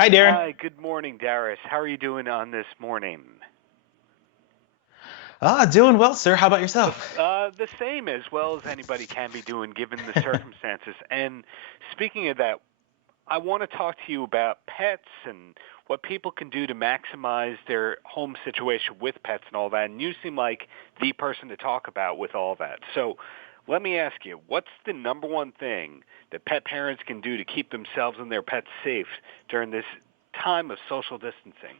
Hi, Darren. Hi, good morning, Darris. How are you doing on this morning? Doing well, sir. How about yourself? The same as well as anybody can be doing given the circumstances. And speaking of that, I want to talk to you about pets and what people can do to maximize their home situation with pets and all that. And you seem like the person to talk about with all that. So let me ask you, what's the number one thing that pet parents can do to keep themselves and their pets safe during this time of social distancing?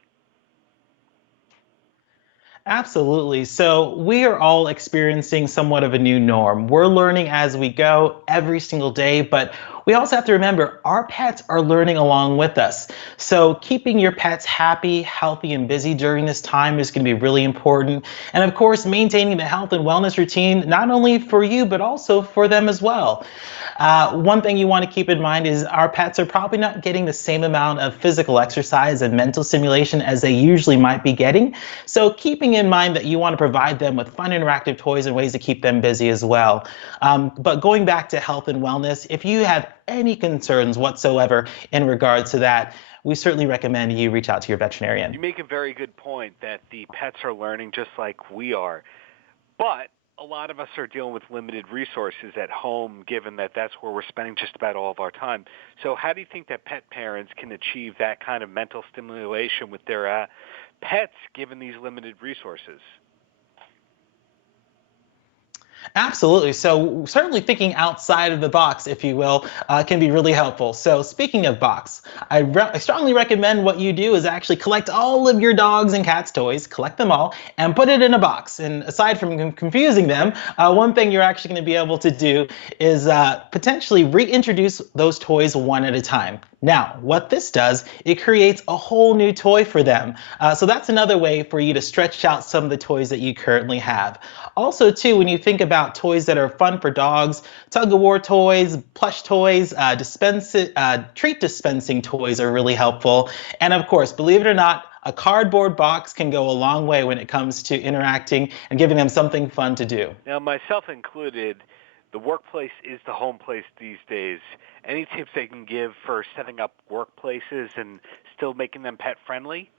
Absolutely. So we are all experiencing somewhat of a new norm. We're learning as we go every single day, but we also have to remember our pets are learning along with us. So keeping your pets happy, healthy, and busy during this time is going to be really important. And of course, maintaining the health and wellness routine, not only for you, but also for them as well. One thing you want to keep in mind is our pets are probably not getting the same amount of physical exercise and mental stimulation as they usually might be getting. So keeping in mind that you want to provide them with fun interactive toys and ways to keep them busy as well. But going back to health and wellness, if you have any concerns whatsoever in regards to that, we certainly recommend you reach out to your veterinarian. You make a very good point that the pets are learning just like we are. But a lot of us are dealing with limited resources at home, given that that's where we're spending just about all of our time. So how do you think that pet parents can achieve that kind of mental stimulation with their pets, given these limited resources? Absolutely. So certainly thinking outside of the box, if you will, can be really helpful. So speaking of box, I strongly recommend what you do is actually collect all of your dogs and cats toys, collect them all, and put it in a box. And aside from confusing them, one thing you're actually going to be able to do is potentially reintroduce those toys one at a time. Now, what this does, it creates a whole new toy for them. So that's another way for you to stretch out some of the toys that you currently have. Also, too, when you think about toys that are fun for dogs, tug-of-war toys, plush toys, treat dispensing toys are really helpful. And of course, believe it or not, a cardboard box can go a long way when it comes to interacting and giving them something fun to do. Now, myself included, the workplace is the home place these days. Any tips they can give for setting up workplaces and still making them pet friendly?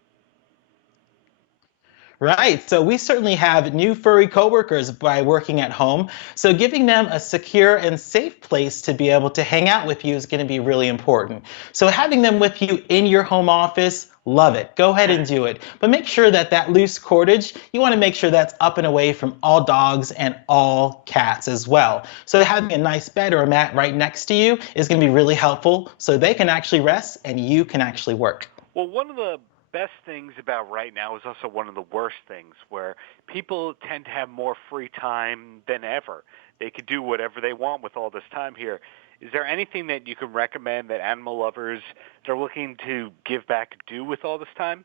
Right. So we certainly have new furry coworkers by working at home. So giving them a secure and safe place to be able to hang out with you is going to be really important. So having them with you in your home office, love it. Go ahead and do it. But make sure that that loose cordage, you want to make sure that's up and away from all dogs and all cats as well. So having a nice bed or a mat right next to you is going to be really helpful so they can actually rest and you can actually work. Well, one of the best things about right now is also one of the worst things where people tend to have more free time than ever. They could do whatever they want with all this time here. Is there anything that you can recommend that animal lovers that are looking to give back do with all this time?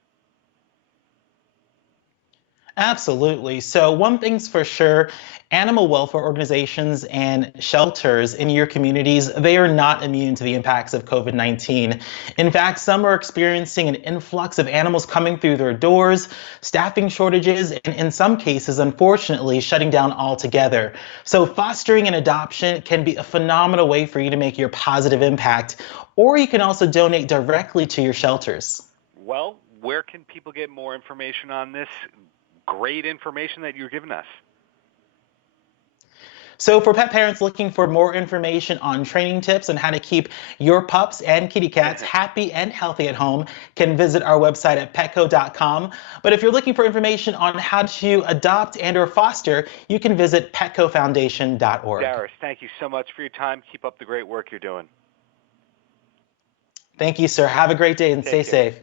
Absolutely. So one thing's for sure, animal welfare organizations and shelters in your communities, they are not immune to the impacts of COVID-19. In fact, some are experiencing an influx of animals coming through their doors, staffing shortages, and in some cases, unfortunately, shutting down altogether. So fostering an adoption can be a phenomenal way for you to make your positive impact, or you can also donate directly to your shelters. Well, where can people get more information on this great information that you're giving us? So for pet parents looking for more information on training tips and how to keep your pups and kitty cats happy and healthy at home, can visit our website at petco.com. But if you're looking for information on how to adopt and or foster, you can visit petcofoundation.org. Darris, thank you so much for your time. Keep up the great work you're doing. Thank you, sir. Have a great day and stay Take care. safe.